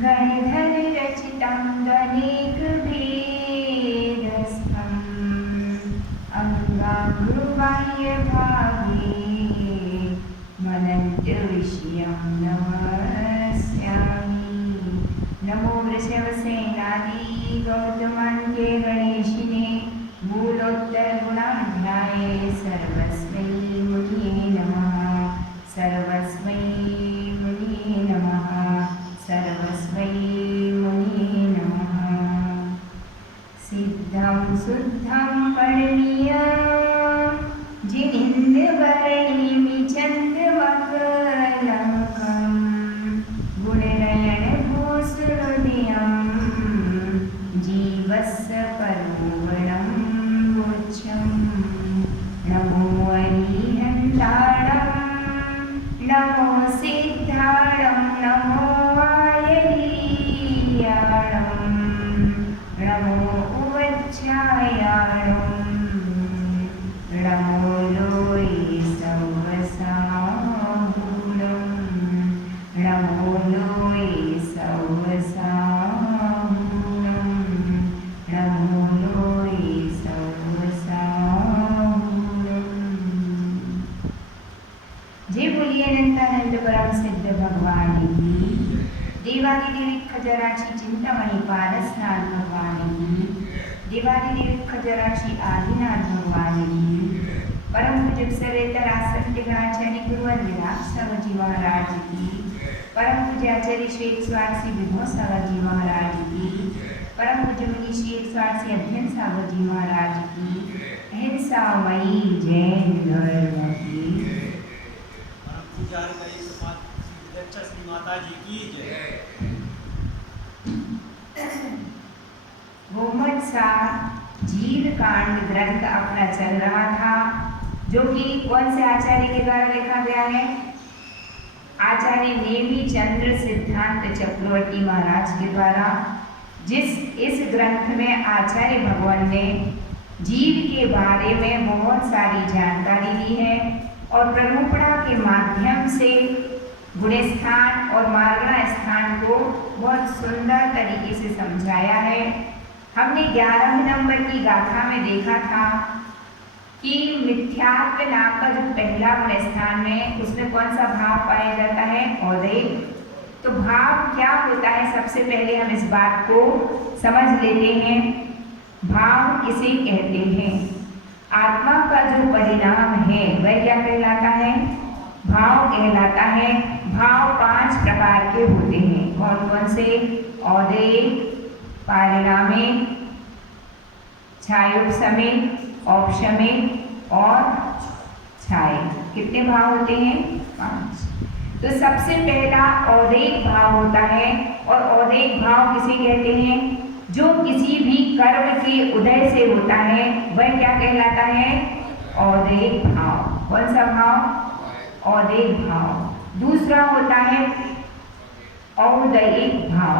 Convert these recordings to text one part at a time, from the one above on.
गणधर रचितं दनेकभेदस्थम् अङ्गाङ्गुबाह्यभागे मनन्त्यविषयं नमस्यामि। नमो वृषभसेनादि गौतमान्त्ये गणेशिने मूलोत्तरगुणाध्याये सर्वस्मै मुनिये नमः। सर्वस्मै मुनिये नमः। सर्वस्मै मुनिये नमः। सिद्धं शुद्धं करणीय जिनेन्द्रवर्णिमि चन्द्रमकरकं गुणनयनभूसुहृदयं जीवस्य परोवणं मोक्षं। नमो अरिहन्ताणं नमो सिद्धाणं नमो आयर्याणं नमो उवच्छायाणं नमो लोये सौवसाहुलं नमो लोये सौवसाहुलं नमो लोये सौवसाहुलं। जय बोलिए अनंतानंद परम सिद्ध भगवान की। देवादिदेव खजराची चिंतामणी पारसनाथ भगवान की। देवादिदेव खजराची आदिनाथ भगवान की। परम पूज्य सर्वेतर आसंत्यगणाचार्य गुरुवर विराट सावजी महाराज की। परम पूज्य आचार्य श्री 108 विभो सावजी महाराज की। परम पूज्य मुनि श्री 108 अध्ययन सावजी महाराज की। अहिंसामयी जैन धर्म की। श्री माता जी की जय। गोमट सा जीव कांड ग्रंथ अपना चल रहा था, जो कि कौन से आचार्य के द्वारा लिखा गया है? आचार्य नेमी चंद्र सिद्धांत चक्रवर्ती महाराज के द्वारा। इस ग्रंथ में आचार्य भगवान ने जीव के बारे में बहुत सारी जानकारी दी है और प्ररूपणा के माध्यम से गुणस्थान और मार्गणा स्थान को बहुत सुंदर तरीके से समझाया है। हमने 11 नंबर की गाथा में देखा था कि मिथ्यात्व नाम का जो पहला गुणस्थान में उसमें कौन सा भाव पाया जाता है? औदय। तो भाव क्या होता है? सबसे पहले हम इस बात को समझ लेते हैं। भाव किसे कहते हैं? आत्मा का जो परिणाम है वह क्या कहलाता है? भाव कहलाता है। भाव 5 प्रकार के होते हैं। कौन कौन से? औदयिक, पारिणामिक, छायोपशमिक, औपशमिक और छाय। कितने भाव होते हैं? 5। तो सबसे पहला औदयिक भाव होता है। और औदयिक भाव किसे कहते हैं? जो किसी भी कर्म के उदय से होता है वह क्या कहलाता है? औदयिक भाव। कौन सा भाव? औदयिक भाव। दूसरा होता है औदयिक भाव।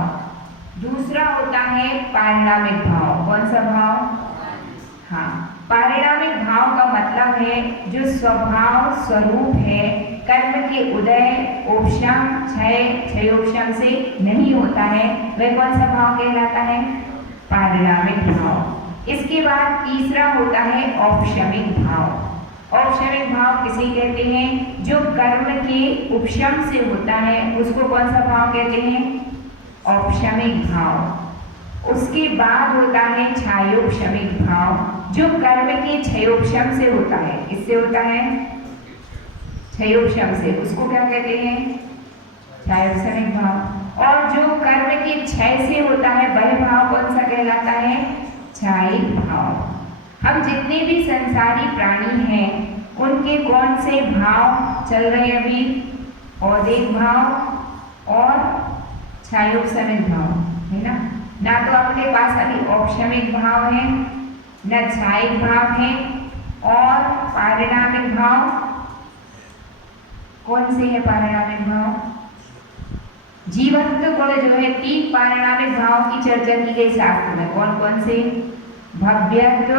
दूसरा होता है पारिणामिक भाव। कौन सा भाव? हाँ, पारिणामिक भाव का मतलब है जो स्वभाव स्वरूप है, कर्म के उदय, उपशम, क्षय, क्षयोपशम से नहीं होता है, वह कौन सा भाव कहलाता है? पारिणामिक भाव। इसके बाद तीसरा होता है औपशमिक भाव। औपशमिक भाव किसे कहते हैं? जो कर्म के उपशम से होता है उसको कौन सा भाव कहते हैं? औपशमिक भाव। उसके बाद होता है छायोपशमिक भाव, जो कर्म के क्षयोपशम से होता है। किससे होता है? क्षयोपशम से। उसको क्या कहते हैं? छायोपशमिक भाव। और जो कर्म के क्षय से होता है वह भाव कौन सा कहलाता है? छायिक भाव। हम जितने भी संसारी प्राणी हैं उनके कौन से भाव चल रहे हैं अभी? औदयिक भाव और छायोपशमिक भाव, है ना? ना तो अपने पास अभी औपशमिक भाव है, न छायिक भाव है, और पारिणामिक भाव कौन से है? पारिणामिक भाव जीवत्व गुण जो है 3 पारिणामिक भाव की चर्चा की गई शास्त्र में। कौन कौन से? भव्यत्व,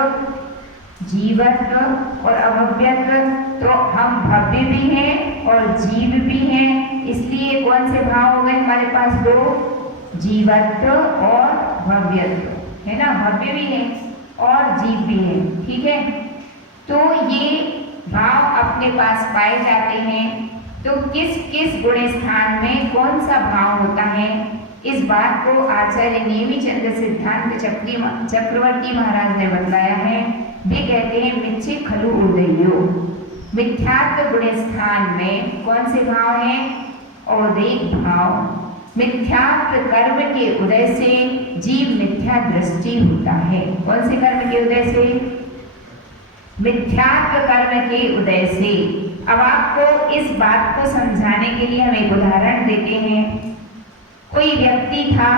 जीवत्व और अभव्यत्व। तो हम भव्य भी हैं और जीव भी हैं, इसलिए कौन से भाव हो गए हमारे पास? 2 जीवत्व और भव्यत्व, है ना, भव्य भी है और जीव भी है, ठीक है। तो ये भाव अपने पास पाए जाते हैं। तो किस किस गुण स्थान में कौन सा भाव होता है, इस बात को आचार्य नेमिचंद्र सिद्धांत चक्रवर्ती महाराज ने बतलाया है। वे कहते हैं मिच्छे खलु उदयो, मिथ्यात्व गुण स्थान में कौन से भाव हैं, औदैहिक भाव। मिथ्यात्व कर्म के उदय से जीव मिथ्या दृष्टि होता है। कौन से कर्म के उदय से, मिथ्यात्व कर्म के उदय से। अब आपको इस बात को समझाने के लिए हम एक उदाहरण देते हैं। कोई व्यक्ति था,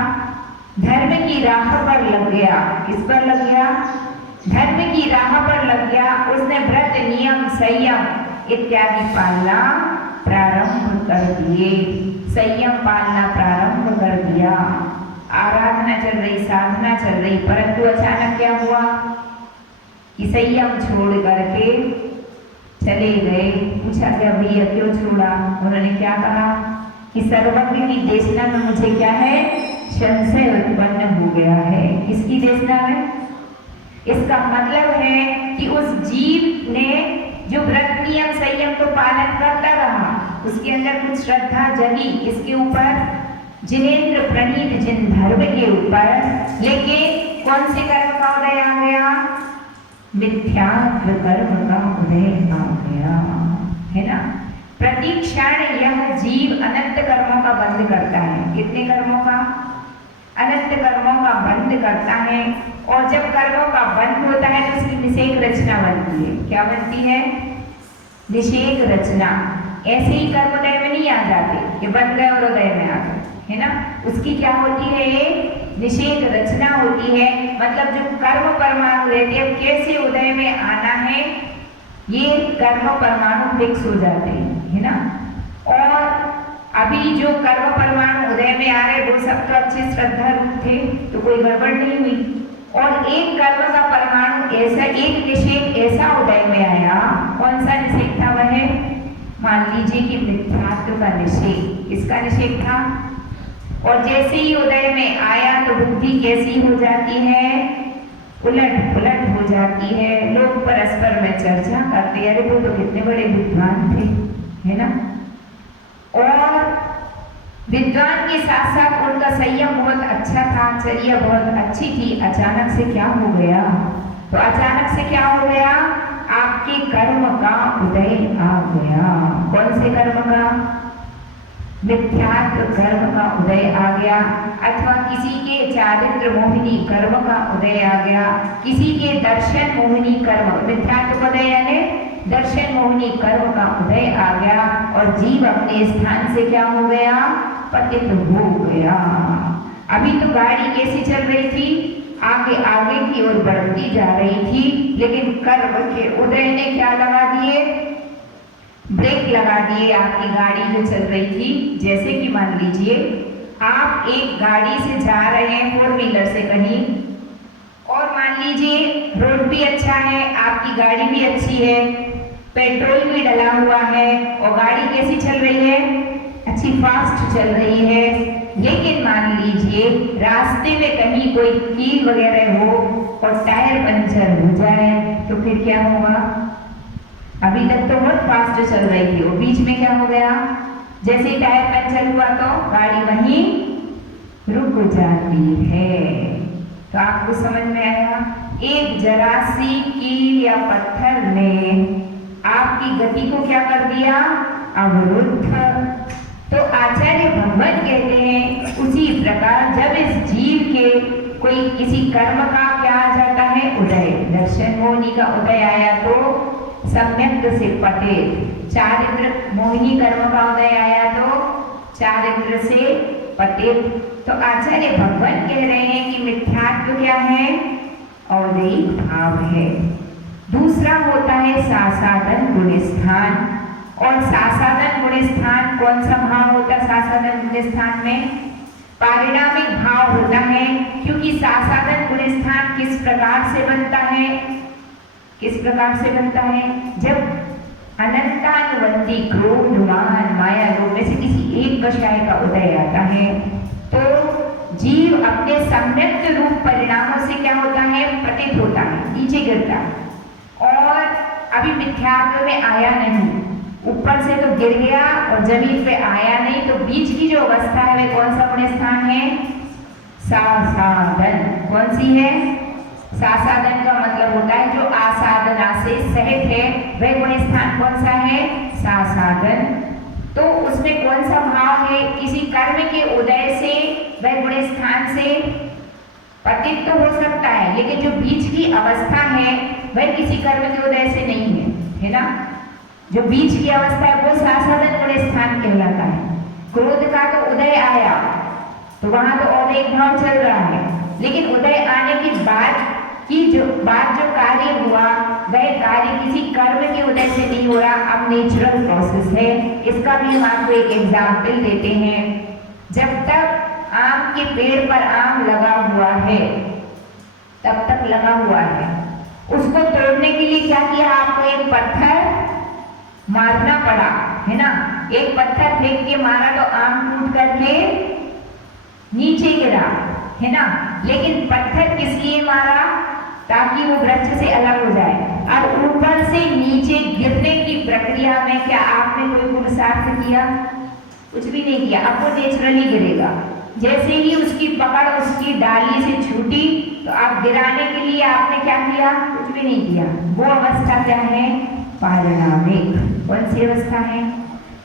धर्म की राह पर लग गया। किस पर लग गया, धर्म की राह पर लग गया। उसने व्रत नियम संयम इत्यादि पालना प्रारंभ कर दिए, संयम पालना प्रारंभ कर दिया, आराधना चल रही, साधना चल रही, परंतु अचानक क्या हुआ कि संयम छोड़ करके चले गए। पूछा क्या भैया क्यों छोड़ा, उन्होंने क्या कहा कि सर्वज्ञ की देशना में मुझे क्या है, संशय उत्पन्न हो गया है। किसकी देशना में, इसका मतलब है कि उस जीव ने जो व्रत नियम संयम को पालन करता रहा, उसके अंदर कुछ श्रद्धा जगी इसके ऊपर, जिनेंद्र प्रणीत जिन धर्म के ऊपर, लेकिन कौन से कर्म का उदय आ गया, मिथ्यात्व कर्म का उदय आ गया, है ना। प्रति क्षण यह जीव अनंत कर्मों का बंध करता है। कितने कर्मों का, अनंत कर्मों का बंध करता है। और जब कर्मों का बंध होता है तो उसकी निषेक रचना बनती है। क्या बनती है, निषेक रचना। ऐसे ही कर्मोदय में नहीं आ जाते, ये बन गए और उदय में आ गए, है ना। उसकी क्या होती है, ये निषेक रचना होती है। मतलब जो कर्म परमाणु रहते हैं, कैसे उदय में आना है, ये कर्म परमाणु फिक्स हो जाते हैं, है ना। और अभी जो कर्म परमाणु उदय में आ रहे वो सब तो अच्छे श्रद्धा रूप थे, तो कोई गड़बड़ नहीं हुई। और एक कर्म का परमाणु ऐसा, एक निषेक ऐसा उदय में आया। कौन सा निषेक था वह, मान लीजिए कि मिथ्यात्व का निषेक। किसका निषेक था, और जैसे ही उदय में आया तो बुद्धि कैसी हो जाती है, उलट पुलट हो जाती है। लोग परस्पर में चर्चा करते हैं, अरे वो तो कितने बड़े विद्वान थे, है ना। और विद्वान के साथ साथ उनका संयम बहुत अच्छा था, चर्या बहुत अच्छी थी। अचानक से क्या हो गया, तो अचानक से क्या हो गया, आपके कर्म का उदय आ गया। कौन से कर्म का, मिथ्यात्व कर्म का उदय आ गया। अथवा किसी के चारित्र मोहिनी कर्म का उदय आ गया, किसी के दर्शन मोहिनी कर्म, मिथ्यात्व उदय यानी दर्शन मोहिनी कर्म का उदय आ गया। और जीव अपने स्थान से क्या हो गया, पतित हो गया। अभी तो गाड़ी कैसी चल रही थी, आगे आगे की ओर बढ़ती जा रही थी, लेकिन कर्म के उदय ने क्या लगा दिए, ब्रेक लगा दिए आपकी गाड़ी जो चल रही थी। जैसे कि मान लीजिए आप एक गाड़ी से जा रहे हैं, 4 व्हीलर से कहीं, और मान लीजिए रोड भी अच्छा है, आपकी गाड़ी भी अच्छी है, पेट्रोल भी डला हुआ है, और गाड़ी कैसी चल रही है, अच्छी फास्ट चल रही है। लेकिन मान लीजिए रास्ते में कहीं कोई कील वगैरह हो और टायर पंचर हो जाए, तो फिर क्या होगा। अभी तक तो बहुत फास्ट चल रही थी, और बीच में क्या हो गया, जैसे ही टायर पंचर हुआ तो गाड़ी वहीं रुक जाती है। तो आपको समझ में आया, एक जरा सी कील या पत्थर ने आपकी गति को क्या कर दिया, अवरुद्ध। तो आचार्य भगवत कहते हैं उसी प्रकार जब इस जीव के कोई किसी कर्म का क्या आ जाता है, उदय, दर्शन मोहिनी का उदय आया तो सम्यक से पते, चारित्र मोहिनी कर्म का उदय आया तो चारित्र से पते। तो आचार्य भगवत कह रहे हैं कि मिथ्यात्व क्या है, औदैहिक भाव है। दूसरा होता है सासादन गुण स्थान। और सासादन गुण स्थान कौन सा भाव होता है, सासादन गुण स्थान में पारिणामिक भाव होता है। क्योंकि सासादन गुण स्थान किस प्रकार से बनता है, किस प्रकार से बनता है, जब अनंतानुबंधी क्रोध मान माया लोभ में से किसी एक विषय का उदय आता है, तो अपने सम्यक रूप परिणामों से क्या होता है, पतित होता है, नीचे गिरता है। और अभी मिथ्यात्व में आया नहीं, ऊपर से तो गिर गया और जमीन पे आया नहीं, तो बीच की जो अवस्था है वह कौन सा गुण स्थान है, सासादन। कौन सी है, सासादन का मतलब होता है जो आसादना से सहित है, वह गुण स्थान कौन सा है, सासादन। तो उसमें कौन सा भाव है, किसी कर्म के उदय से वह गुण स्थान से पतित तो हो सकता है, लेकिन जो बीच की अवस्था है वह किसी कर्म के उदय से नहीं है ना। जो बीच की अवस्था है वो सासादन गुण स्थान कहलाता है। क्रोध का तो उदय आया तो वहां तो और एक भाव चल रहा है, लेकिन उदय आने के बाद जो कार्य हुआ वह कार्य किसी कर्म के उदय से नहीं हो रहा, अब नेचुरल प्रोसेस है। इसका भी हम आपको एक एग्जाम्पल देते हैं। जब तक आम के पेड़ पर आम लगा हुआ है तब तक लगा हुआ है, उसको तोड़ने के लिए क्या किया, आपको एक पत्थर मारना पड़ा है ना। एक पत्थर फेंक के मारा तो आम टूट करके नीचे गिरा है ना, लेकिन पत्थर किस लिए मारा, ताकि वो वृक्ष से अलग हो जाए। अब ऊपर से नीचे गिरने की प्रक्रिया में क्या आपने कोई पुरुषार्थ किया, कुछ भी नहीं किया, अब वो नेचुरली गिरेगा। जैसे ही उसकी पकड़ उसकी डाली से छूटी तो आप गिराने के लिए आपने क्या किया, कुछ भी नहीं किया। वो अवस्था क्या है, पारिणामिक। कौन सी अवस्था है,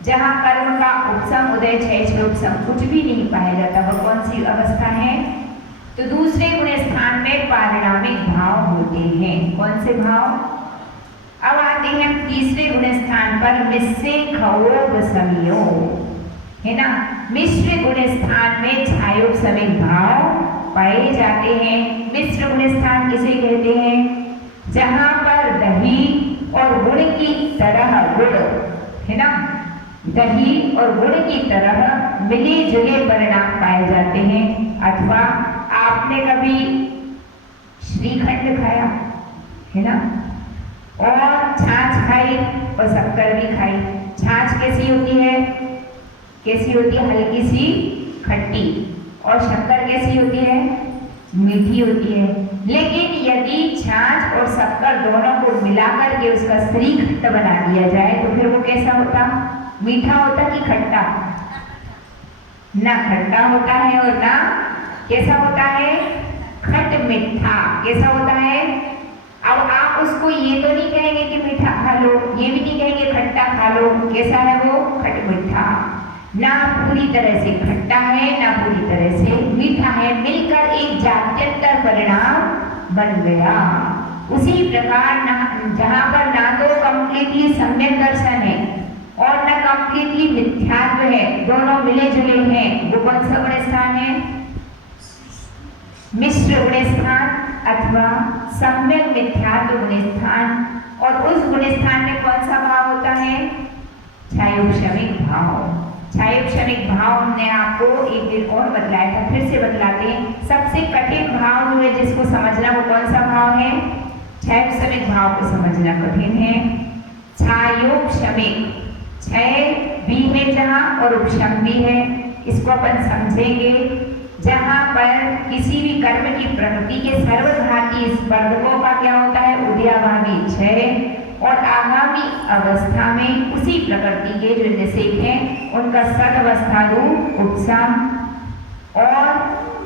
जहाँ कर्म का उपसम उदय क्षय उपसम कुछ भी नहीं पाया जाता, वह कौन सी अवस्था है। तो दूसरे गुण स्थान में पारिणामिक भाव होते हैं। कौन से भाव, अब आते हैं तीसरे गुण स्थान पर, मिश्रे खवोपसमियो है ना। मिश्र गुण स्थान में छायोपसमिक भाव पाए जाते हैं। मिश्र गुण स्थान किसे कहते हैं, जहां पर दही और गुड़ की तरह गुड़ है ना, दही और गुड़ की तरह मिले जुले परिणाम पाए जाते हैं। अथवा आपने कभी श्रीखंड खाया है ना, और छाछ खाई और शक्कर भी खाई। छाछ कैसी होती है, कैसी होती है, हल्की सी खट्टी, और शक्कर कैसी होती है, मीठी होती है। लेकिन यदि छाछ और शक्कर दोनों को मिलाकर के उसका श्रीखंड बना दिया जाए तो फिर वो कैसा होता, मीठा होता कि खट्टा, ना खट्टा होता है और ना कैसा होता है, खट मीठा। कैसा होता है, अब आप उसको ये तो नहीं कहेंगे कि मीठा खा लो, ये भी नहीं कहेंगे खट्टा खा लो, कैसा है वो, खट मीठा। ना पूरी तरह से खट्टा है ना पूरी तरह से मीठा है, मिलकर एक जात्यंतर परिणाम बन गया। उसी प्रकार जहाँ पर ना तो कंप्लीटली सम्यक दर्शन है और न कंप्लीटली मिथ्यात्व है, दोनों मिले जुले हैं, वो कौन सा गुण स्थान है, मिश्र गुण स्थान अथवा सम्यक मिथ्यात्व गुण स्थान। और उस गुण स्थान में कौन सा भाव होता है, छायोपशमिक भाव। छायोपशमिक भाव हमने आपको एक दिन और बतलाया था, फिर से बतलाते हैं। सबसे कठिन भाव जो है जिसको समझना वो कौन सा भाव है, छायोपशमिक भाव को समझना कठिन है। छायोपशमिक, क्षय भी है जहाँ और उपशम भी है, इसको अपन समझेंगे। जहाँ पर किसी भी कर्म की प्रकृति के सर्वघाती स्पर्धकों का क्या होता है, उदयाभावी क्षय, और आगामी अवस्था में उसी प्रकृति के जो निषेध हैं उनका सदवस्था रूप उपशम, और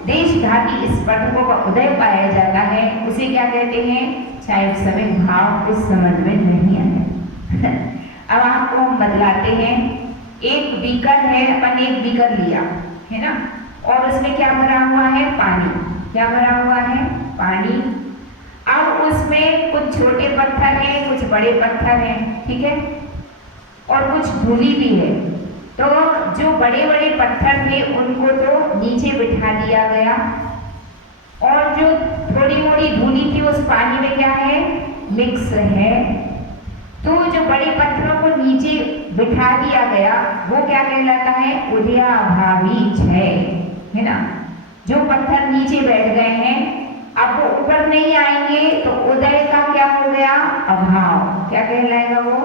देशघाती स्पर्धकों का उदय पाया जाता है, उसे क्या कहते हैं, छायोपशमिक भाव। कुछ समझ में नहीं आया अब आपको हम बदलाते हैं। एक बीकर है, अपन एक बीकर लिया है ना, और उसमें क्या भरा हुआ है, पानी। क्या भरा हुआ है, पानी। अब उसमें कुछ छोटे पत्थर हैं, कुछ बड़े पत्थर हैं, ठीक है, और कुछ धूली भी है। तो जो बड़े बड़े पत्थर थे उनको तो नीचे बिठा दिया गया, और जो थोड़ी मोड़ी धूली थी उस पानी में क्या है, मिक्स है। तो जो बड़े पत्थरों को नीचे बिठा दिया गया वो क्या कहलाता है, उदयाभावी क्षय है ना। जो पत्थर नीचे बैठ गए हैं अब वो ऊपर नहीं आएंगे तो उदय का क्या हो गया, अभाव। क्या कहलाएगा वो,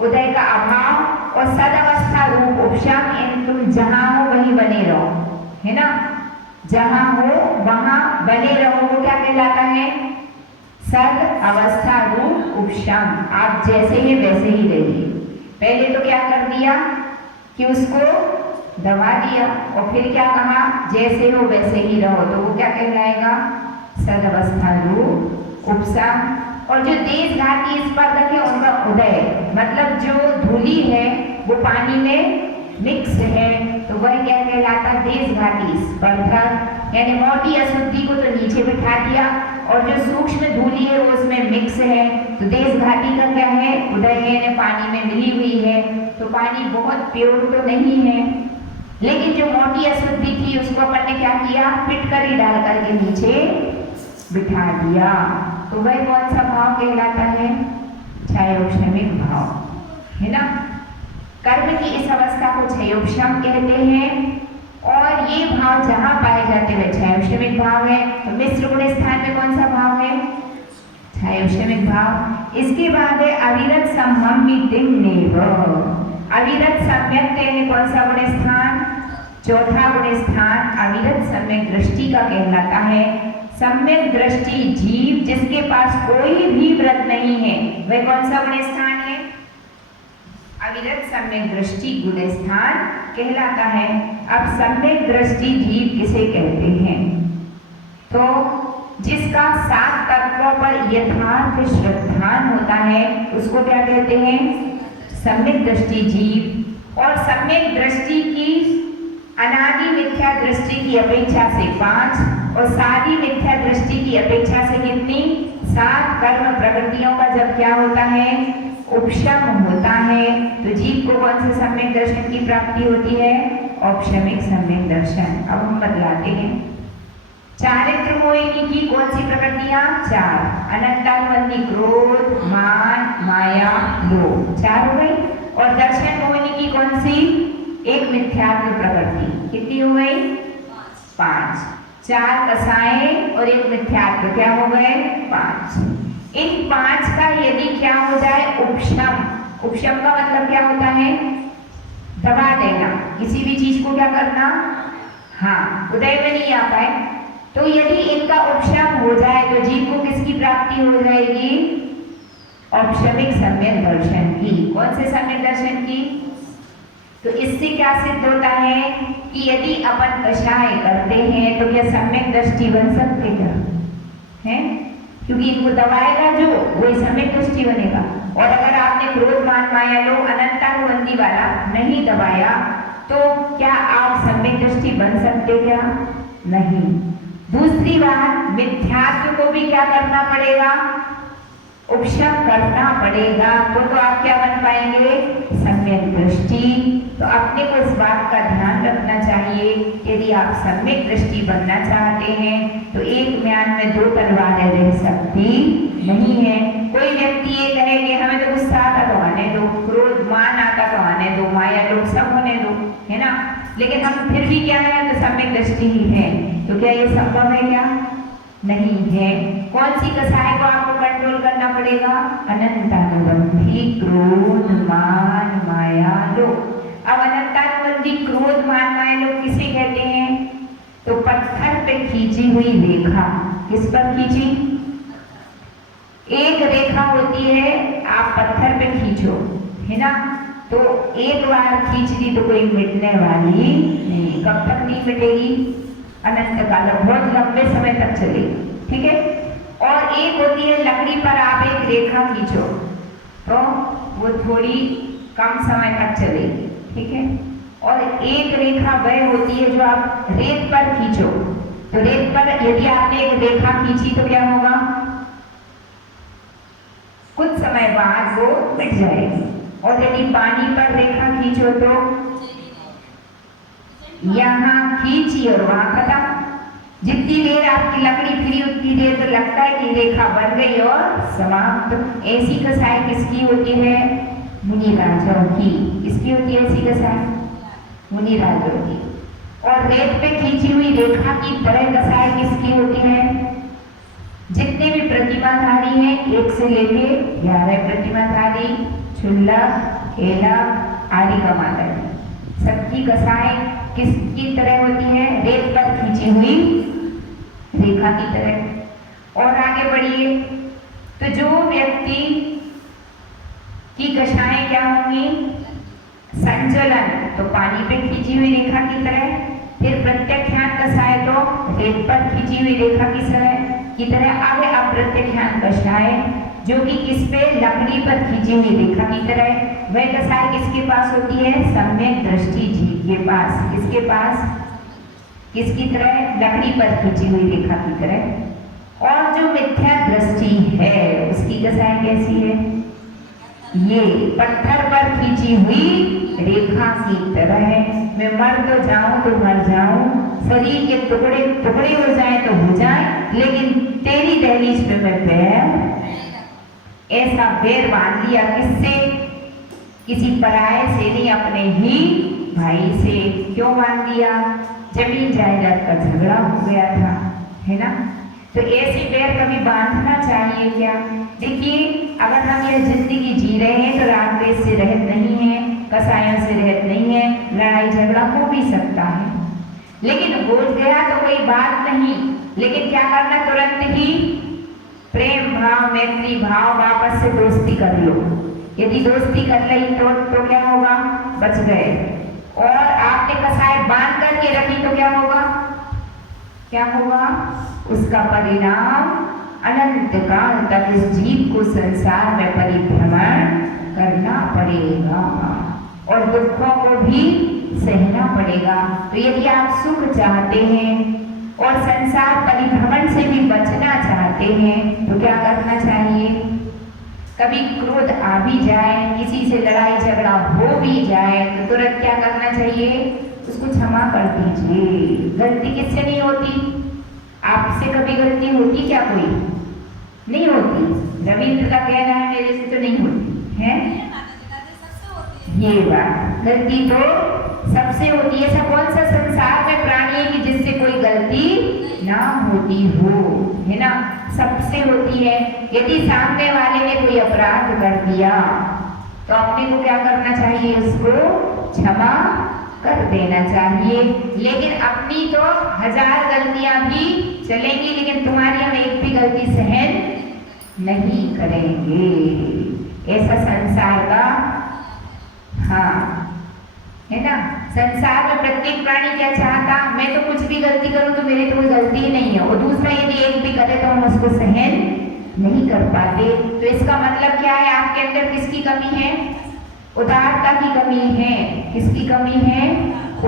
उदय का अभाव। और सदावस्था रूप उपशम, तुम जहां हो वहीं बने रहो है ना। जहां हो वहां बने रहो, वो क्या कहलाता है? सद अवस्था रूप उपशम। आप जैसे ही वैसे ही रहिए। पहले तो क्या कर दिया कि उसको दबा दिया और फिर क्या कहा? जैसे हो वैसे ही रहो, तो वो क्या कहलाएगा? सद अवस्था रूप उपशम। और जो देश घाती स्पर्धक है उनका उदय, मतलब जो धूली है वो पानी में मिक्स है, तो वह क्या कहलाता? देश घाती स्पर्धक। यानी मोटी अशुद्धि को तो नीचे बिठा दिया और जो सूक्ष्म धूली है वो उसमें मिक्स है, तो देश घाटी का क्या है? उदय है, यानी पानी में मिली हुई है। तो पानी बहुत प्योर तो नहीं है, लेकिन जो मोटी अशुद्धि थी उसको अपन ने क्या किया? फिटकरी डाल करके नीचे बिठा दिया। तो वह कौन सा भाव कहलाता है? क्षयोपशमिक भाव, है ना। कर्म की इस अवस्था को क्षयोपशम कहते हैं और ये भाव जहां पाए जाते हुए क्षयोपशमिक भाव है। तो मिश्र गुण स्थान में कौन सा भाव है? क्षयोपशमिक भाव। इसके बाद है अविरत सम्यक्। अविरत सम्यक् यानी कौन सा गुण स्थान? चौथा गुण स्थान अविरत सम्यक दृष्टि का कहलाता है। सम्यक दृष्टि जीव जिसके पास कोई भी व्रत नहीं है, वह कौन सा गुण स्थान है? अविरत सम्यक दृष्टि गुण स्थान कहलाता है। अब सम्यक दृष्टि जीव किसे कहते हैं? तो जिसका 7 तत्वों पर यथार्थ श्रद्धान होता है उसको क्या कहते हैं? सम्यक दृष्टि जीव। और सम्यक दृष्टि की अनादि मिथ्या दृष्टि की अपेक्षा से 5 और सारी मिथ्या दृष्टि की अपेक्षा से कितनी? 7 कर्म प्रवृत्तियों का जब क्या होता है? उपशम होता है, तो जीव को कौन से सम्यक दर्शन की प्राप्ति होती है? औपशमिक सम्यक दर्शन। अब हम बदलाते हैं। चारित्र मोहिनी की कौन सी प्रकृतियां? 4। अनंतानुबंधी क्रोध, मान, माया, लोभ, 4 हो गई। और दर्शन मोहिनी की कौन सी? एक मिथ्यात्व प्रकृति। कितनी हो गई? 5। 4 कसाएं और एक मिथ्यात्व, क्या हो गए? 5। इन 5 का यदि क्या हो जाए? उपशम। उपशम का मतलब क्या होता है? दबा देना, किसी भी चीज को क्या करना? हाँ, उदय में नहीं आ पाए। तो यदि इनका उपशम हो जाए तो जीव को किसकी प्राप्ति हो जाएगी? औपशमिक सम्यक दर्शन की। कौन से सम्यक दर्शन की? तो इससे क्या सिद्ध होता है कि यदि अपन कषाय करते हैं तो क्या सम्यक दृष्टि बन सकते क्या? है, क्योंकि इनको दबाएगा जो वही सम्यक दृष्टि बनेगा। और अगर आपने क्रोध, मान, माया, लोभ अनंतानुबंधी वाला नहीं दबाया तो क्या आप सम्यक दृष्टि बन सकते क्या? नहीं। दूसरी बात, मिथ्यात्व को भी क्या करना पड़ेगा? उपशम करना पड़ेगा, तो आप क्या बन पाएंगे? सम्यक दृष्टि। तो अपने को इस बात का ध्यान रखना चाहिए, यदि आप सम्यक दृष्टि बनना चाहते हैं तो एक म्यान में 2 तलवारें रह सकती नहीं है। कोई व्यक्ति ये कहे कि हमें तो गुस्सा आता तो आने दो, क्रोध, मान आता तो आने दो, माया, लोभ सब होने दो, है ना, लेकिन हम फिर भी क्या है? तो सम्यक दृष्टि ही है। तो क्या ये संभव है क्या? नहीं है। कौन सी कसाय को आपको कंट्रोल करना पड़ेगा? अनंतानुबंधी क्रोध, मान, माया, लोभ। अब अनंतानुबंधी क्रोध, मान, माया, लोभ किसे कहते हैं? तो पत्थर पे खींची हुई रेखा। किस पर खींची? एक रेखा होती है, आप पत्थर पे खींचो, है ना, तो एक बार खींच दी तो कोई मिटने वाली नहीं। कब तक नहीं मिटेगी? अनंत काल, बहुत लंबे समय तक चलेगी, ठीक है। और एक होती है लकड़ी पर आप एक रेखा खींचो तो वो थोड़ी कम समय तक चलेगी, ठीक है। और एक रेखा वह होती है जो आप रेत पर खींचो, तो रेत पर यदि आपने एक रेखा खींची तो क्या होगा? कुछ समय बाद वो मिट जाएगी। और यदि पानी पर रेखा खींचो तो यहाँ खींची और वहां खत्म। जितनी देर आपकी लकड़ी फिरी उतनी देर तो लगता है कि रेखा बन गई और समाप्त। ऐसी कसाई किसकी होती है? मुनि राजाओं की। किसकी होती है ऐसी कसाई? मुनि राजाओं की। और रेत पे खींची हुई रेखा की तरह कसाई किसकी होती है? जितने भी प्रतिमाधारी हैं, 1 से लेके 11 प्रतिमाधारी, क्षुल्लक, हेलक आदि का माता है, सबकी कसाई किसकी तरह होती है? रेत पर खींची हुई रेखा की तरह। और आगे बढ़िए, तो जो व्यक्ति की कक्षाएं क्या होंगी? संचलन, तो पानी पे खींची हुई रेखा की तरह। फिर प्रत्याख्यान कषाय तो रेत पर खींची हुई रेखा की तरह। आगे अप्रत्याख्यान कषाय जो कि किस पे? लकड़ी पर खींची हुई रेखा की तरह। वह कषाय किसके पास होती है? सम्यक दृष्टि जीव के पास। किसके पास? किसकी तरह? लकड़ी पर खींची हुई रेखा की तरह। और जो मिथ्या दृष्टि है उसकी कषाय कैसी है? ये पत्थर पर खींची हुई रेखा की तरह है। मैं मर तो जाऊं तो मर जाऊं, शरीर के टुकड़े टुकड़े हो जाए तो हो जाए, लेकिन तेरी दहलीज पे मैं पैर, ऐसा पैर बांध लिया। किससे? किसी पराये से नहीं, अपने ही भाई से। क्यों बांध दिया? जमीन जायदाद का झगड़ा हो गया था, है ना? तो ऐसे पैर कभी बांधना चाहिए क्या? देखिए, अगर हम यह जिंदगी जी रहे हैं तो राग द्वेष से रहित नहीं है, कसायों से रहित नहीं है, लड़ाई झगड़ा हो भी सकता है, लेकिन हो गया तो कोई बात नहीं। लेकिन क्या करना? तुरंत ही प्रेम भाव, मैत्री भाव, वापस से दोस्ती कर लो। यदि दोस्ती कर ली तो क्या होगा? बच गए। और आपने कसाय बांध करके रखी तो क्या होगा? क्या होगा? उसका परिणाम अनंत काल तक इस जीव को संसार में परिभ्रमण करना पड़ेगा और दुखों को भी सहना पड़ेगा। तो यदि आप सुख चाहते हैं और संसार परिभ्रमण से भी बचना चाहते हैं तो क्या करना चाहिए? कभी क्रोध आ भी जाए, किसी से लड़ाई झगड़ा हो भी जाए तो तुरंत क्या करना चाहिए? उसको क्षमा कर दीजिए। गलती किससे नहीं होती? आपसे कभी गलती होती क्या? कोई नहीं होती। रविंद्र का कहना है मेरे से तो नहीं होती है। ये बात, गलती तो सबसे होती है। ऐसा कौन सा संसार में प्राणी है कि जिससे कोई गलती ना होती हो, है ना? सबसे होती है। यदि सामने वाले ने कोई अपराध कर दिया तो अपने को क्या करना चाहिए? उसको क्षमा कर देना चाहिए। लेकिन अपनी तो 1000 गलतियां भी चलेंगी, लेकिन तुम्हारी हम एक भी गलती सहन नहीं करेंगे। ऐसा संसार का, हाँ, है ना? संसार में प्रत्येक प्राणी क्या चाहता? मैं तो कुछ भी गलती करूं तो मेरे तो कोई गलती ही नहीं है, और दूसरा यदि एक भी करे तो हम उसको सहन नहीं कर पाते। तो इसका मतलब क्या है? आपके अंदर किसकी कमी है? उदारता की कमी है। किसकी कमी है?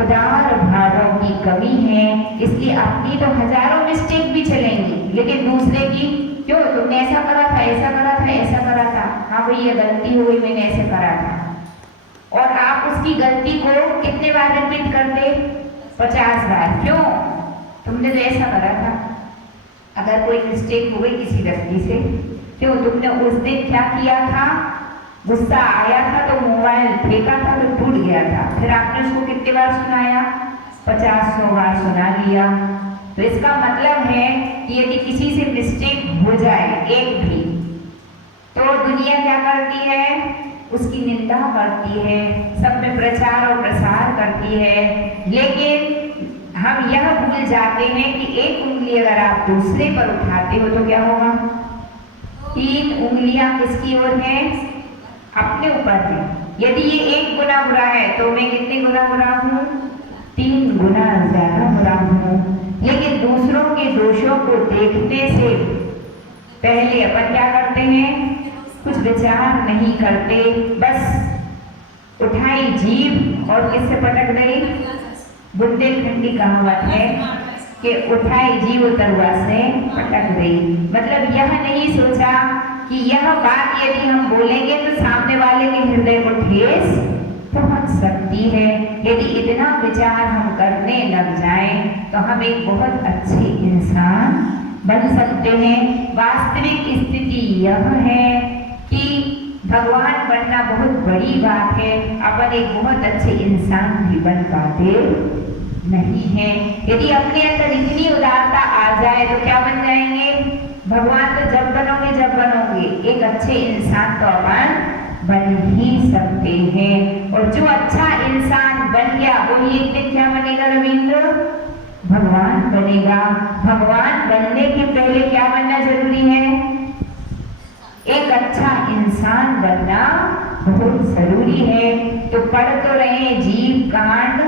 उदार भावों की कमी है। इसलिए अपनी तो 1000 मिस्टेक भी चलेंगी, लेकिन दूसरे की, क्यों तुमने ऐसा करा था, ऐसा करा था, ऐसा करा था, हाँ भाई ये गलती हो गई, मैंने ऐसे करा था। और आप उसकी गलती को कितने बार रिपीट करते? 50 बार। क्यों? तुमने तो ऐसा करा था। अगर कोई मिस्टेक हो गई किसी व्यक्ति से, क्यों तुमने उस दिन क्या किया था? गुस्सा आया था तो मोबाइल फेंका था तो टूट गया था, फिर आपने उसको कितने बार सुनाया? 50-100 बार सुना लिया। तो इसका मतलब है कि यदि किसी से मिस्टेक हो जाए एक भी, तो दुनिया क्या करती है? उसकी निंदा करती है, सब में प्रचार और प्रसार करती है। लेकिन हम यह भूल जाते हैं कि एक उंगली अगर आप दूसरे पर उठाते हो तो क्या होगा? 3 उंगलियां किसकी ओर है? अपने ऊपर है। यदि ये 1 गुना बुरा है तो मैं कितने गुना बुरा हूँ? 3 गुना ज्यादा बुरा हूँ। लेकिन दूसरों के दोषों को देखने से पहले अपन क्या करते हैं? कुछ विचार नहीं करते, बस उठाई जीभ और किससे पटक गई? बुंदेलखंडी कहावत है कि उठाई जीभ तरुआ से पटक गई। मतलब यह नहीं सोचा कि यह बात यदि हम बोलेंगे तो सामने वाले के हृदय को ठेस पहुंच सकती है। यदि इतना विचार हम करने लग जाएं तो हम एक बहुत अच्छे इंसान बन सकते हैं। वास्तविक स्थिति यह है कि भगवान बनना बहुत बड़ी बात है, अपन एक बहुत अच्छे इंसान भी बन पाते नहीं है। यदि अपने अंदर इतनी उदारता आ जाए तो क्या बन जाएंगे? भगवान तो जब बनोगे, एक अच्छे इंसान तो अपन बन ही सकते हैं। और जो अच्छा इंसान बन गया वो एक दिन क्या बनेगा रविंद्र? भगवान बनेगा। भगवान बनने के पहले क्या बनना जरूरी है? एक अच्छा इंसान बनना बहुत जरूरी है। तो पढ़ तो रहे जीव कांड,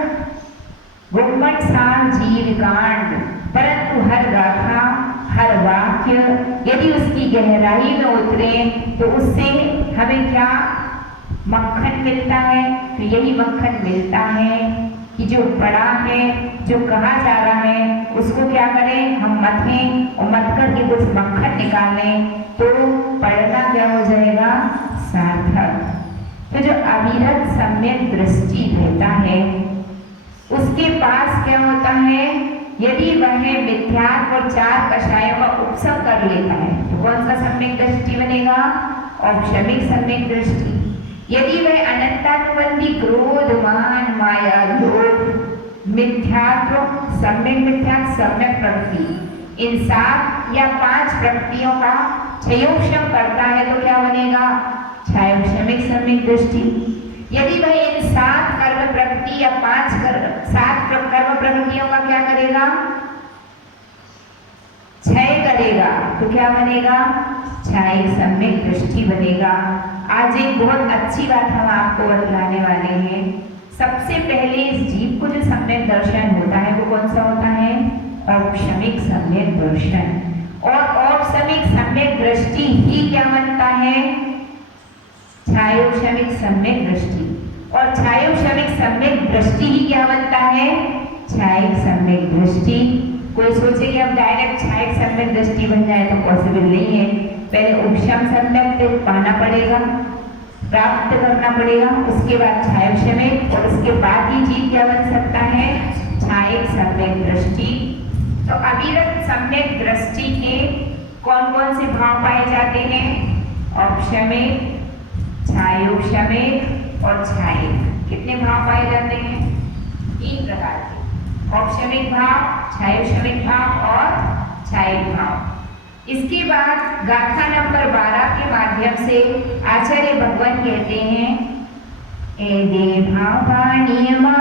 गुम्मट सार जीव कांड, परंतु हर गाथा हर वाक्य यदि उसकी गहराई में उतरे तो उससे हमें क्या मक्खन मिलता है? तो यही मक्खन मिलता है कि जो पढ़ा है, जो कहा जा रहा है, उसको क्या करें? हम मथें और मथ करके कुछ मक्खन निकालें तो पढ़ना क्या हो जाएगा? सार्थक। तो जो अविरत सम्यक दृष्टि रहता है उसके पास क्या होता है? यदि वह मिथ्यात्व और चार कषायों का उपसम कर लेता है तो कौन सा सम्यक दृष्टि बनेगा? औपशमिक सम्यक दृष्टि। यदि वह अनंतानुबंधी क्रोध मान माया लोभ मिथ्यात्व सम्यक मिथ्यात्व सम्यक प्रवृत्ति इन 7 या 5 प्रवृत्तियों का क्षयोक्षम करता है तो क्या बनेगा? क्षयोक्षमिक सम्यक दृष्टि। यदि वह इन 7 कर्म प्रवृत्ति या 7 कर्म प्रवृत्तियों का क्या करेगा? क्षय करेगा तो क्या बनेगा? क्षय सम्यक दृष्टि बनेगा। आज एक बहुत अच्छी बात हम आपको बतलाने वाले हैं। सबसे पहले इस जीव को जो सम्यक दर्शन होता है वो कौन सा होता है? औपशमिक सम्यक दर्शन। और औपशमिक सम्यक दृष्टि ही क्या बनता है? छायोक्षमिक सम्यक दृष्टि। और छायोक्षमिक सम्यक दृष्टि ही क्या बनता है? छायिक सम्यक दृष्टि। कोई सोचे कि अब डायरेक्ट छायिक सम्यक दृष्टि बन जाए तो पॉसिबल नहीं है। पहले उपशम सम्यक पाना पड़ेगा, प्राप्त करना पड़ेगा, उसके बाद छायोक्षमिक और उसके बाद ही जीव क्या बन सकता है? छायिक सम्यक दृष्टि। तो अविरत सम्यक दृष्टि के कौन कौन से भाव पाए जाते हैं? औपशमिक, छायोक्षमिक और छायिक। कितने भाव पाए जाते हैं? 3 प्रकार के। औपशमिक भाव, छायोक्षमिक भाव और छायिक भाव। इसके बाद गाथा नंबर 12 के माध्यम से आचार्य भगवान कहते हैं ए दे भावानियमा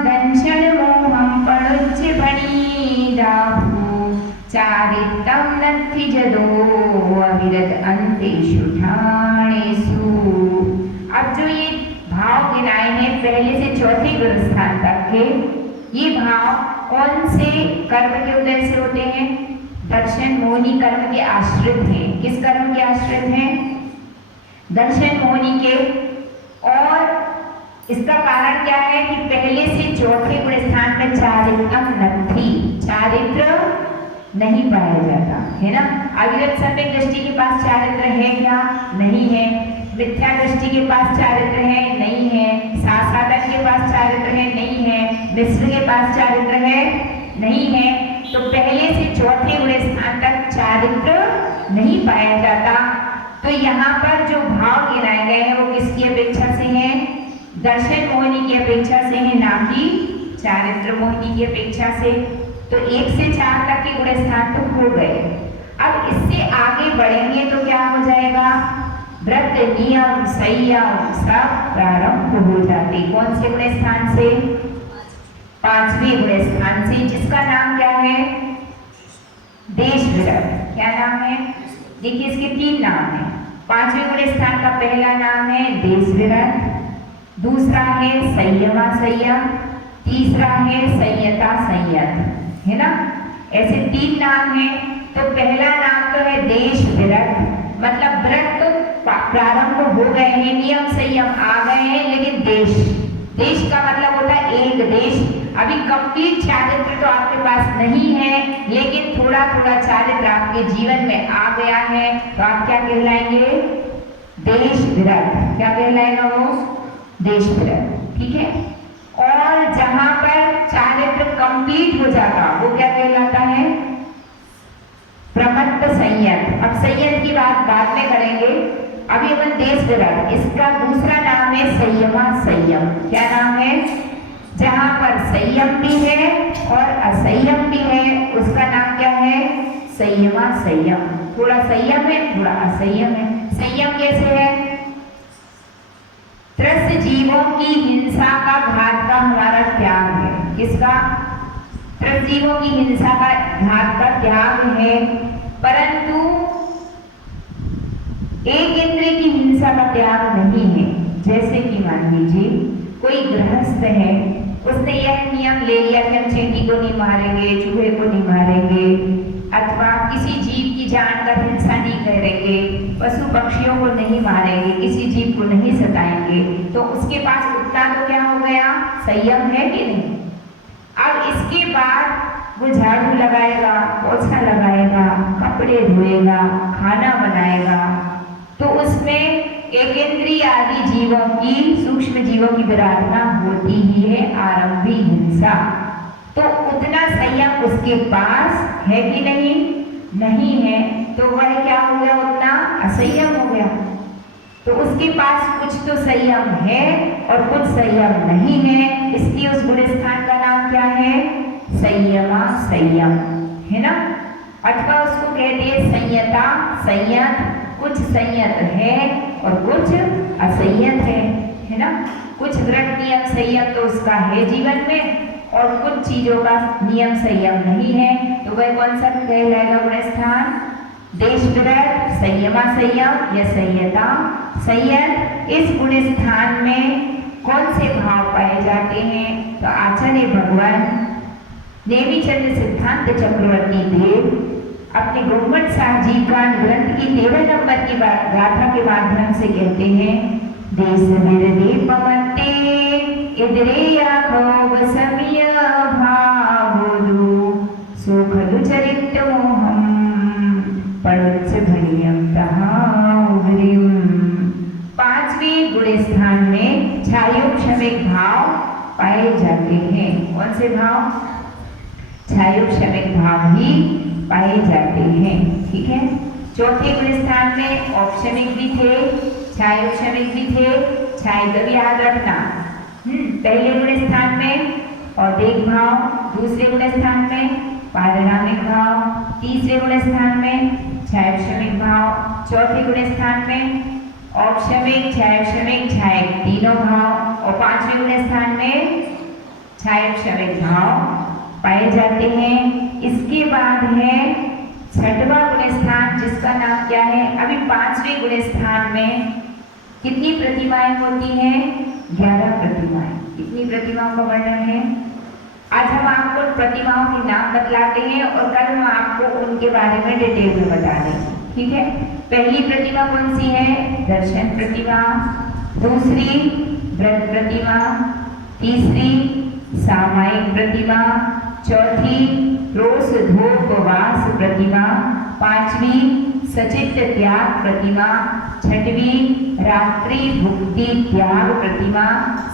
दंशन मोहम पणुच्च भणी दाहु चारितम नथि जदो अविरत अंतेषु ठाणेषु। अब जो ये भाव गिनाए हैं पहले से चौथे गुण स्थान तक के, ये भाव कौन से कर्म के उदय से होते हैं? दर्शन मोहिनी कर्म के आश्रित हैं। किस कर्म के आश्रित हैं? दर्शन मोहिनी के। और इसका कारण क्या है कि पहले से चौथे गुण स्थान में चारित्रम नथि, चारित्र नहीं पाया जाता है ना। अविरत सम्यक दृष्टि के पास चारित्र है क्या? नहीं है। मिथ्या दृष्टि के पास चारित्र है? नहीं है। साधन के पास चारित्र है? नहीं है। मिश्र के पास चारित्र है? नहीं है। तो पहले से चौथे गुण स्थान तक चारित्र नहीं पाया जाता। तो यहाँ पर जो भाव गिनाए गए हैं वो किसकी अपेक्षा से हैं? दर्शन मोहिनी की अपेक्षा से है, ना कि चारित्र मोहिनी की अपेक्षा से। तो 1 से 4 तक के गुण स्थान तो हो गए। अब इससे आगे बढ़ेंगे तो क्या हो जाएगा? व्रत नियम संयम सब प्रारंभ हो जाते। कौन से गुण स्थान से? 5वें गुण स्थान से, जिसका नाम क्या है? देश विरत। क्या नाम है? देखिए इसके 3 नाम हैं। 5वें गुण स्थान का पहला नाम है देश विरत, दूसरा है संयमा संयम, तीसरा है संयता संयत, है ना। ऐसे 3 नाम हैं। तो पहला नाम तो है देश विरत, मतलब व्रत तो प्रारंभ हो गए हैं, नियम संयम आ गए हैं, लेकिन देश का मतलब होता है एक देश। अभी कंप्लीट चारित्र तो आपके पास नहीं है, लेकिन थोड़ा थोड़ा चारित्र आपके जीवन में आ गया है, तो आप क्या कहलाएंगे? देश विरत। क्या कहलाएगा वो? देश विरत। ठीक है। और जहां पर चारित्र कंप्लीट हो जाता वो क्या कहलाता है? प्रमत्त संयत। अब संयत की बात बाद में करेंगे, अभी अपन देश विरत। इसका दूसरा नाम है संयमा संयम। क्या नाम है? जहां पर संयम भी है और असंयम भी है, उसका नाम क्या है? संयमा संयम। थोड़ा संयम है, थोड़ा असंयम है। संयम कैसे है? त्रस्त जीवों की हिंसा का घात का हमारा त्याग है। किसका? त्रस्त जीवों की हिंसा का घात का त्याग है। परंतु एक इंद्रिय की हिंसा का त्याग नहीं है। जैसे कि मान लीजिए कोई गृहस्थ है, उसने यह नियम ले लिया कि हम चींटी को नहीं मारेंगे, चूहे को नहीं मारेंगे, अथवा किसी जीव की जान का हिंसा नहीं करेंगे, पशु पक्षियों को नहीं मारेंगे, किसी जीव को नहीं सताएंगे, तो उसके पास उतना तो क्या हो गया? संयम है कि नहीं? अब इसके बाद वो झाड़ू लगाएगा, पोछा लगाएगा, कपड़े धोएगा, खाना बनाएगा, तो उसमें एक इंद्रिय आदि जीवों की, सूक्ष्म जीवों की विराधना होती ही है, आरंभी हिंसा। तो उतना संयम उसके पास है कि नहीं? नहीं है। तो वह क्या हो गया? उतना असंयम हो गया। तो उसके पास कुछ तो संयम है और कुछ संयम नहीं है, इसलिए उस गुण स्थान का नाम क्या है? संयमा संयम, है ना? अथवा उसको कहते हैं संयता संयत। कुछ संयत है और कुछ असंयत है ना? कुछ व्रत नियम संयम तो उसका है जीवन में, और कुछ चीजों का नियम संयम नहीं है। तो वह कौन सा कहलाएगा गुण स्थान? देश विरत, संयमा संयम या संयता संयत। इस गुण स्थान में कौन से भाव पाए जाते हैं? तो आचार्य भगवान नेमिचंद्र सिद्धांत चक्रवर्ती देव अपने गोमट साहजीकान ग्रंथ की 13 नंबर की गाथा के माध्यम से कहते हैं, देश विरदे पमते इदरे याखोब समिय भावोदु सुखदु चरित मोहम पड़ोच भनियम तहाउग्रिम। 5वें गुण स्थान में छायोक्षमिक भाव पाए जाते हैं। कौन से भाव? छायोक्षमिक भाव ही पाए जाते हैं। ठीक है। चौथे गुण स्थान में औपशमिक भी थे, छायोक्षमिक भी थे। छाय का भी याद रखना। पहले गुण स्थान में औदेक भाव, दूसरे गुण स्थान में पारिणामिक भाव, तीसरे गुण स्थान में छायोक्षमिक भाव, चौथे गुण स्थान में औपशमिक, छायोक्षमिक, छायक तीनों भाव, और 5वें गुण स्थान में छायोक्षमिक भाव पाए जाते हैं। इसके बाद है 6वां गुण स्थान, जिसका नाम क्या है? अभी 5वें गुण स्थान में कितनी प्रतिमाएं होती हैं? 11 प्रतिमाएं। कितनी प्रतिमाओं का वर्णन है? आज हम आपको प्रतिमाओं के नाम बतलाते हैं और कल हम आपको उनके बारे में डिटेल में बता देंगे। ठीक है। पहली प्रतिमा कौन सी है? दर्शन प्रतिमा। दूसरी व्रत प्रतिमा। तीसरी सामायिक प्रतिमा। चौथी रोष धोपवास प्रतिमा। 5वीं सचित त्याग प्रतिमा। 6वीं रात्रि भुक्ति त्याग प्रतिमा।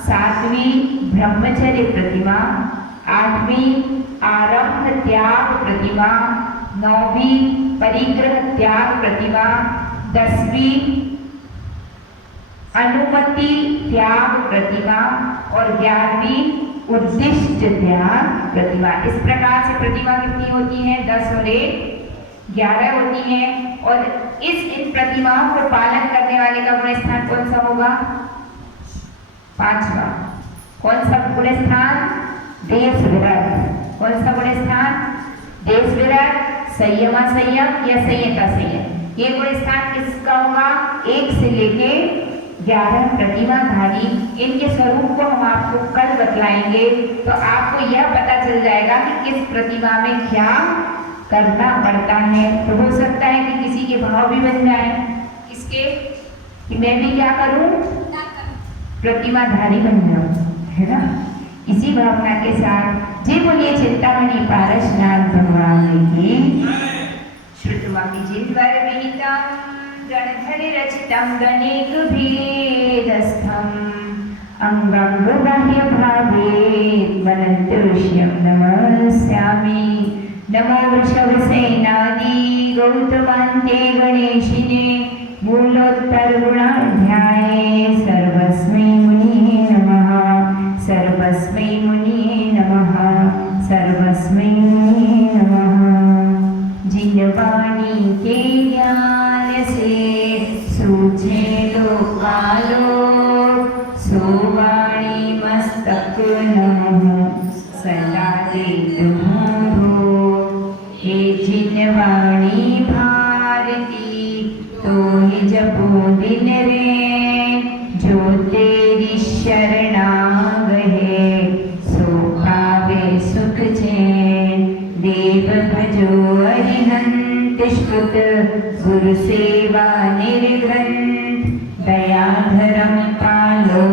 7वीं ब्रह्मचर्य प्रतिमा। 8वीं आरंभ त्याग प्रतिमा। 9वीं परिग्रह त्याग प्रतिमा। 10वीं अनुमति त्याग प्रतिमा और 11वीं उद्दिष्ट त्याग प्रतिमा। इस प्रकार से प्रतिमा कितनी होती है? 10 और 1 11 होती हैं। और इन प्रतिमाओं को पालन करने वाले का गुण स्थान कौन सा होगा? 5वां। कौन सा गुण स्थान? देश विरत। कौन सा गुण स्थान? देश विरत, संयमा संयम या संयता संयम। ये गुण स्थान किसका होगा? 1 से लेके 11 प्रतिमाधारी। इनके स्वरूप को हम आपको कल बतलाएंगे, तो आपको यह पता चल जाएगा कि किस प्रतिमा में क्या करना पड़ता है। तो हो सकता है कि किसी के भाव भी बन जाए, किसके? कि मैं भी क्या करूं? प्रतिमाधारी बन जाऊं, है ना? इसी भावना के साथ जी बोलिए चिंतामणि पारसनाथ भगवान की। श्रुतवामी जिद्वर विहितम गणधरि रचितम गणेक भेदस्थम अंगंग बाह्य भावेत वनंतुष्यम नमस्यामि। नमो वृषभसेनादि गौतमान्ते गणेशिने मूलोत्तर गुणाध्याये सर्वस्मै मुनिये नमः। सर्वस्मै मुनिये नमः। सर्वस्मै मुनिये नमः। जिन वाणी के ज्ञान से सूझे लोकालोक जपो दिन रे जो तेरी शरणा गहे सो पावे सुख चैन देव भजो अरिहंत स्तुत गुरु सेवा निर्ग्रंथ दया धर्म पालो